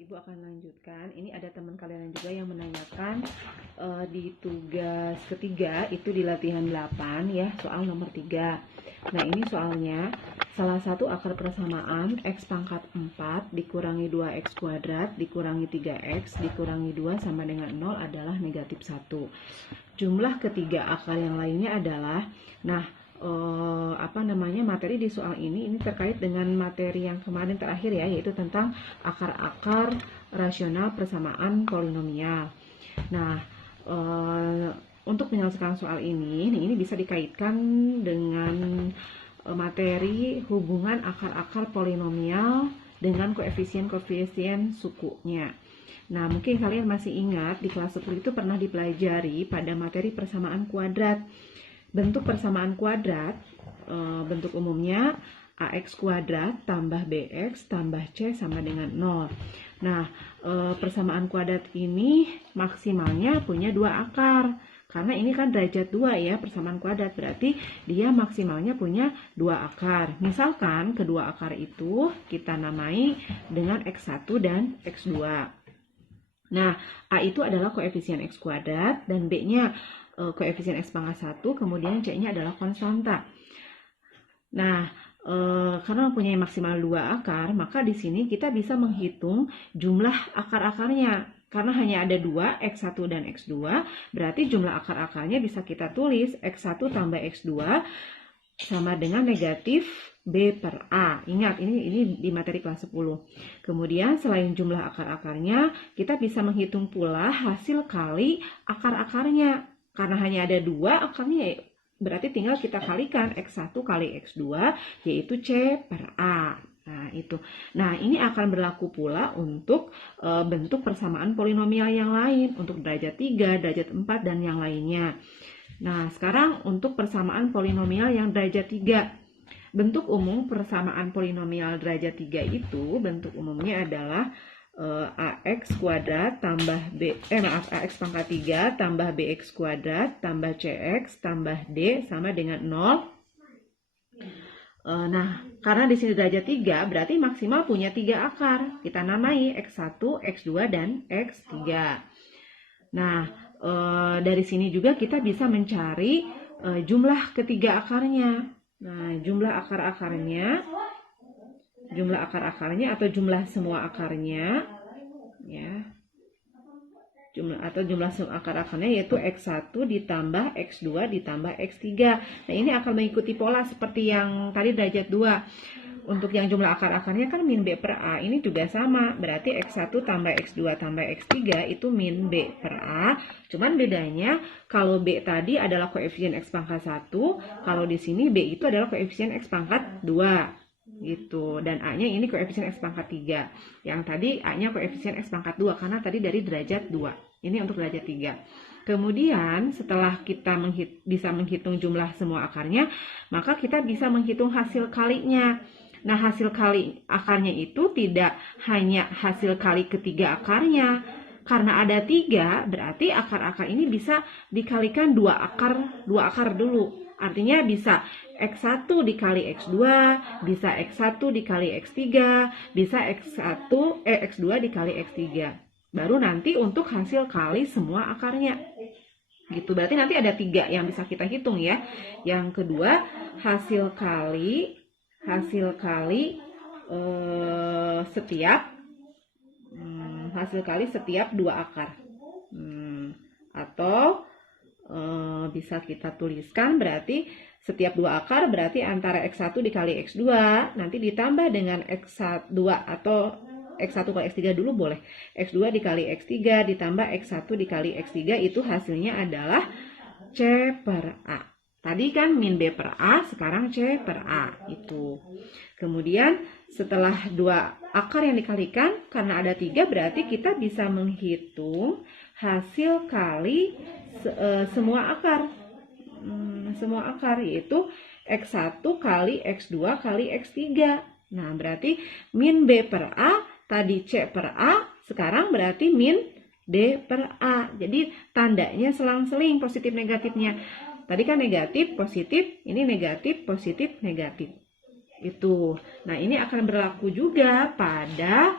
Ibu akan lanjutkan. Ini ada teman kalian juga yang menanyakan di tugas ketiga itu di latihan 8 ya, soal nomor 3. Nah, ini soalnya salah satu akar persamaan x pangkat 4 dikurangi 2x kuadrat dikurangi 3x dikurangi 2 sama dengan 0 adalah negatif 1. Jumlah ketiga akar yang lainnya adalah, materi di soal ini terkait dengan materi yang kemarin terakhir ya, yaitu tentang akar-akar rasional persamaan polinomial. Nah, untuk menyelesaikan soal ini bisa dikaitkan dengan materi hubungan akar-akar polinomial dengan koefisien-koefisien sukunya. Nah, mungkin kalian masih ingat di kelas 10 itu pernah dipelajari pada materi persamaan kuadrat. Bentuk persamaan kuadrat, bentuk umumnya ax kuadrat tambah bx tambah c sama dengan 0. Nah, persamaan kuadrat ini maksimalnya punya 2 akar. Karena ini kan derajat 2 ya, persamaan kuadrat, berarti dia maksimalnya punya 2 akar. Misalkan kedua akar itu kita namai dengan x1 dan x2. Nah, A itu adalah koefisien x kuadrat dan B-nya koefisien x pangkat 1, kemudian C-nya adalah konstanta. Nah, karena mempunyai maksimal 2 akar, maka di sini kita bisa menghitung jumlah akar-akarnya. Karena hanya ada 2, x1 dan x2, berarti jumlah akar-akarnya bisa kita tulis x1 tambah x2 sama dengan negatif B per A. Ingat, ini di materi kelas 10. Kemudian selain jumlah akar-akarnya, kita bisa menghitung pula hasil kali akar-akarnya. Karena hanya ada 2 akarnya, berarti tinggal kita kalikan x1 kali x2, yaitu C per A. Nah, itu. Nah, ini akan berlaku pula untuk bentuk persamaan polinomial yang lain, untuk derajat 3, derajat 4, dan yang lainnya. Nah, sekarang untuk persamaan polinomial yang derajat 3. Bentuk umum persamaan polinomial derajat 3 itu, bentuk umumnya adalah ax kuadrat tambah ax pangkat 3 tambah bx kuadrat tambah cx tambah d sama dengan 0. Nah, karena di sini derajat 3 berarti maksimal punya 3 akar. Kita namai x1, x2, dan x3. Nah, dari sini juga kita bisa mencari jumlah ketiga akarnya. Nah, jumlah akar-akarnya atau jumlah semua akarnya ya. Jumlah semua akar-akarnya yaitu x1 ditambah x2 ditambah x3. Nah, ini akan mengikuti pola seperti yang tadi derajat 2. Untuk yang jumlah akar-akarnya kan min B per A, ini juga sama. Berarti x1 tambah x2 tambah x3 itu min B per A. Cuman bedanya kalau B tadi adalah koefisien x pangkat 1, kalau di sini B itu adalah koefisien x pangkat 2. Gitu. Dan A-nya ini koefisien x pangkat 3. Yang tadi A-nya koefisien x pangkat 2 karena tadi dari derajat 2. Ini untuk derajat 3. Kemudian setelah kita bisa menghitung jumlah semua akarnya, maka kita bisa menghitung hasil kalinya. Nah, hasil kali akarnya itu tidak hanya hasil kali ketiga akarnya. Karena ada 3, berarti akar-akar ini bisa dikalikan 2 akar dulu. Artinya bisa x1 dikali x2, bisa x1 dikali x3, bisa x2 dikali x3. Baru nanti untuk hasil kali semua akarnya. Gitu, berarti nanti ada 3 yang bisa kita hitung ya. Yang kedua, hasil kali setiap 2 akar. Atau bisa kita tuliskan berarti setiap 2 akar berarti antara x1 dikali x2 nanti ditambah dengan x2 atau x1 kali x3 dulu boleh. x2 dikali x3 ditambah x1 dikali x3 itu hasilnya adalah C per A. Tadi kan min B per A, sekarang C per A itu. Kemudian setelah 2 akar yang dikalikan, karena ada 3 berarti kita bisa menghitung hasil kali semua akar. Semua akar yaitu x1 kali x2 kali x3. Nah, berarti min B per A, tadi C per A, sekarang berarti min D per A. Jadi tandanya selang-seling positif negatifnya. Tadi kan negatif, positif, ini negatif, positif, negatif. Itu. Nah, ini akan berlaku juga pada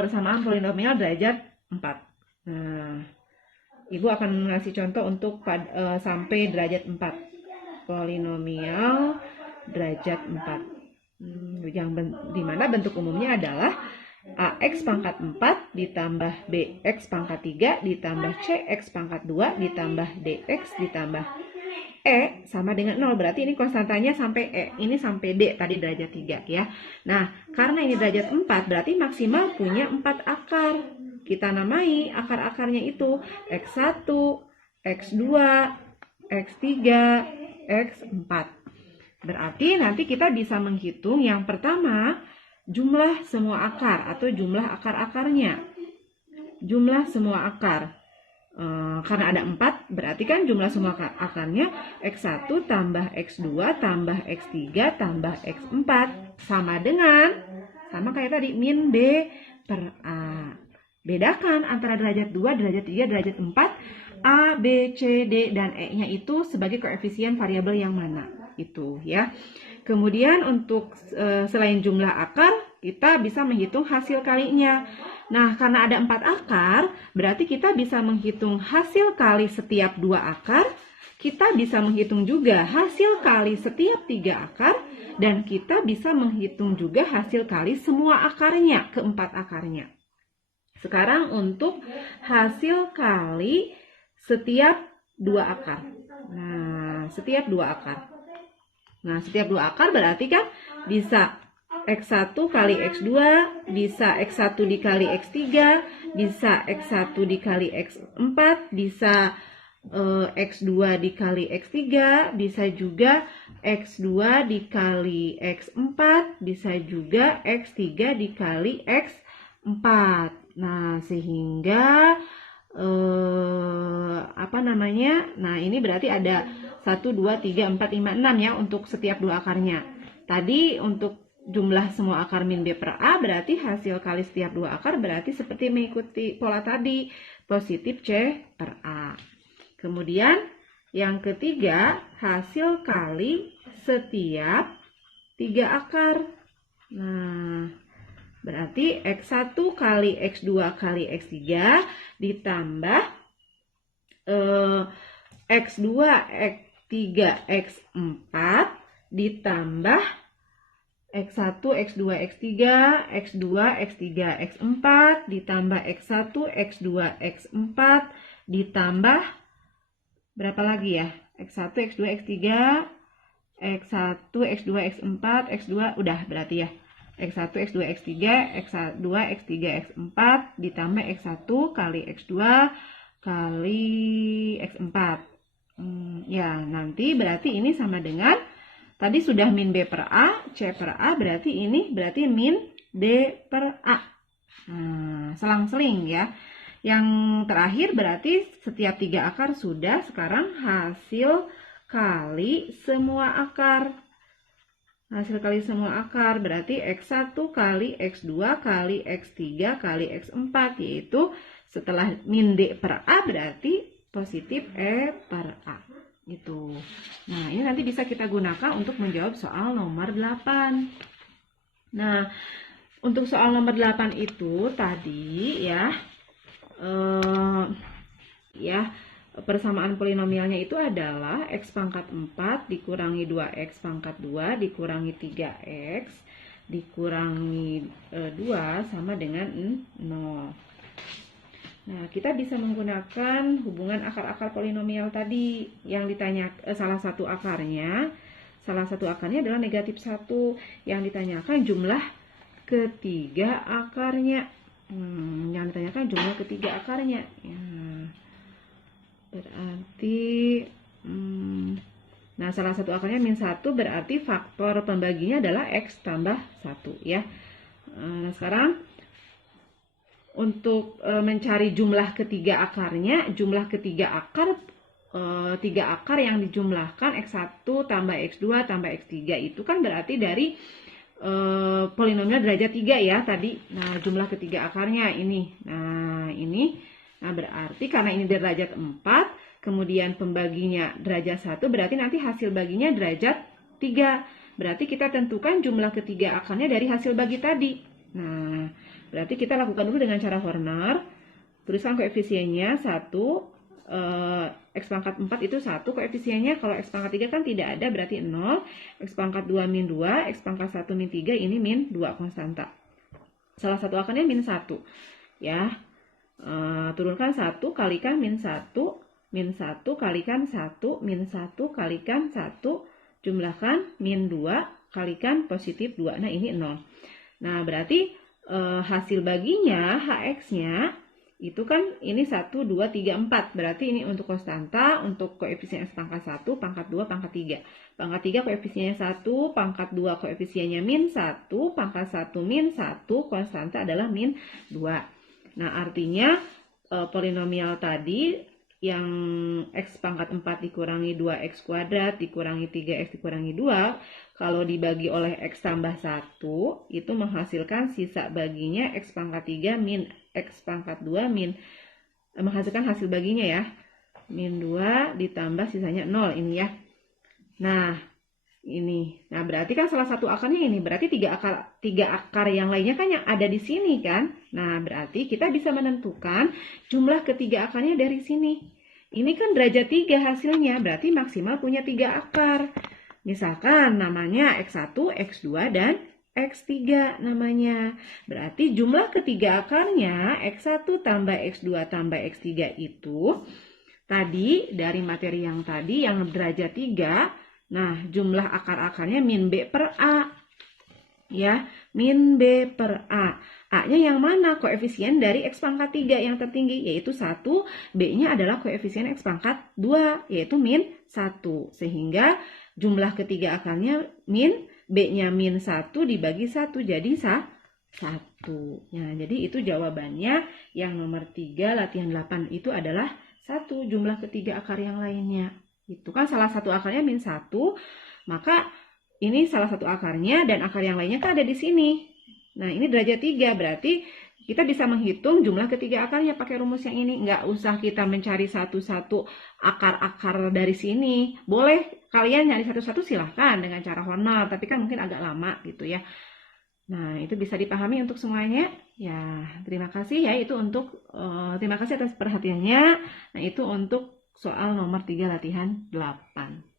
persamaan polinomial derajat 4. Nah, Ibu akan ngasih contoh untuk sampai derajat 4. Polinomial derajat 4. Dimana bentuk umumnya adalah AX pangkat 4 ditambah BX pangkat 3 ditambah CX pangkat 2 ditambah DX ditambah E sama dengan 0. Berarti ini konstantanya sampai E. Ini sampai D tadi derajat 3 ya. Nah, karena ini derajat 4 berarti maksimal punya 4 akar. Kita namai akar-akarnya itu X1, X2, X3, X4. Berarti nanti kita bisa menghitung yang pertama jumlah semua akar atau jumlah akar-akarnya. Jumlah semua akar. Karena ada 4, berarti kan jumlah semua akarnya X1 tambah X2 tambah X3 tambah X4 sama kayak tadi min B per A. Bedakan antara derajat 2, derajat 3, derajat 4, A, B, C, D, dan E-nya itu sebagai koefisien variabel yang mana. Itu ya. Kemudian untuk selain jumlah akar, kita bisa menghitung hasil kalinya. Nah, karena ada 4 akar, berarti kita bisa menghitung hasil kali setiap 2 akar, kita bisa menghitung juga hasil kali setiap 3 akar, dan kita bisa menghitung juga hasil kali semua akarnya, keempat akarnya. Sekarang untuk hasil kali setiap 2 akar. Nah, setiap 2 akar. Nah, setiap 2 akar berarti kan bisa X1 kali X2, bisa X1 dikali X3, bisa X1 dikali X4, bisa X2 dikali X3, bisa juga X2 dikali X4, bisa juga X3 dikali X4. Nah, sehingga Nah, ini berarti ada 1, 2, 3, 4, 5, 6 ya untuk setiap 2 akarnya. Tadi untuk jumlah semua akar min B per A berarti hasil kali setiap 2 akar berarti seperti mengikuti pola tadi, positif C per A. Kemudian yang ketiga, hasil kali setiap 3 akar. Nah, berarti X1 kali X2 kali X3 ditambah X2, X3, X4 ditambah X1, X2, X3, X2, X3, X4 ditambah X1, X2, X4 ditambah berapa lagi ya? X1, X2, X3, X1, X2, X4, X2 udah berarti ya. X1, X2, X3, X2, X3, X4 ditambah X1 kali X2 kali X4. Ya, nanti berarti ini sama dengan tadi sudah min B per A, C per A, berarti ini berarti min D per A. Nah, selang-seling ya. Yang terakhir berarti setiap 3 akar sudah, sekarang hasil kali semua akar. Hasil kali semua akar berarti X1 kali X2 kali X3 kali X4, yaitu setelah min D per A berarti positif E per A. Gitu. Nah, ini nanti bisa kita gunakan untuk menjawab soal nomor 8. Nah, untuk soal nomor 8 itu tadi persamaan polinomialnya itu adalah X pangkat 4 dikurangi 2X pangkat 2 dikurangi 3X dikurangi 2 sama dengan 0. Nah, kita bisa menggunakan hubungan akar-akar polinomial tadi yang ditanya, salah satu akarnya adalah negatif 1, yang ditanyakan jumlah ketiga akarnya. Yang ditanyakan jumlah ketiga akarnya. Ya. Berarti nah, salah satu akarnya min 1 berarti faktor pembaginya adalah X tambah 1 ya. Nah, sekarang untuk mencari jumlah ketiga akarnya, jumlah ketiga akar 3 akar yang dijumlahkan X1 tambah X2 tambah X3 itu kan berarti dari polinomial derajat 3 ya tadi. Nah, jumlah ketiga akarnya ini. Nah, berarti karena ini derajat 4, kemudian pembaginya derajat 1, berarti nanti hasil baginya derajat 3. Berarti kita tentukan jumlah ketiga akarnya dari hasil bagi tadi. Nah, Berarti kita lakukan dulu dengan cara Horner. Tuliskan koefisiennya 1, X pangkat 4 itu 1 koefisiennya. Kalau X pangkat 3 kan tidak ada, berarti 0. X pangkat 2 min 2, X pangkat 1 min 3, ini min 2 konstanta. Salah satu akarnya min 1. Ya, turunkan 1 kalikan min 1, min 1 kalikan 1, min 1 kalikan 1, jumlahkan min 2 kalikan positif 2. Nah, ini 0. Nah, berarti hasil baginya, HX-nya, itu kan ini 1, 2, 3, 4. Berarti ini untuk konstanta, untuk koefisien X pangkat 1, pangkat 2, pangkat 3. Pangkat 3 koefisiennya 1, pangkat 2 koefisiennya min 1, pangkat 1 min 1, konstanta adalah min 2. Nah, artinya polinomial tadi yang X pangkat 4 dikurangi 2X kuadrat dikurangi 3X dikurangi 2, kalau dibagi oleh X tambah 1, itu menghasilkan sisa baginya X pangkat 3 min X pangkat 2 min, menghasilkan hasil baginya ya, min 2 ditambah sisanya 0 ini ya. Nah, ini. Nah, berarti kan salah satu akarnya ini. Berarti tiga akar yang lainnya kan yang ada di sini kan. Nah, berarti kita bisa menentukan jumlah ketiga akarnya dari sini. Ini kan derajat 3 hasilnya. Berarti maksimal punya 3 akar. Misalkan namanya X1, X2, dan X3 namanya. Berarti jumlah ketiga akarnya X1 tambah X2 tambah X3 itu tadi dari materi yang tadi yang derajat 3. Nah, jumlah akar-akarnya min B per A. Ya, min B per A. A-nya yang mana? Koefisien dari X pangkat 3 yang tertinggi, yaitu 1. B-nya adalah koefisien X pangkat 2, yaitu min 1. Sehingga jumlah ketiga akarnya min, B-nya min 1 dibagi 1, jadi 1. Nah, jadi itu jawabannya yang nomor 3, latihan 8 itu adalah 1, jumlah ketiga akar yang lainnya. Itu kan salah satu akarnya min 1, maka ini salah satu akarnya dan akar yang lainnya kan ada di sini. Nah, ini derajat 3, berarti kita bisa menghitung jumlah ketiga akarnya pakai rumus yang ini. Nggak usah kita mencari satu-satu akar-akar dari sini. Boleh kalian nyari satu-satu silahkan dengan cara Horner, tapi kan mungkin agak lama gitu ya. Nah, itu bisa dipahami untuk semuanya. Ya, terima kasih ya, itu untuk terima kasih atas perhatiannya. Nah, itu untuk soal nomor 3 latihan 8.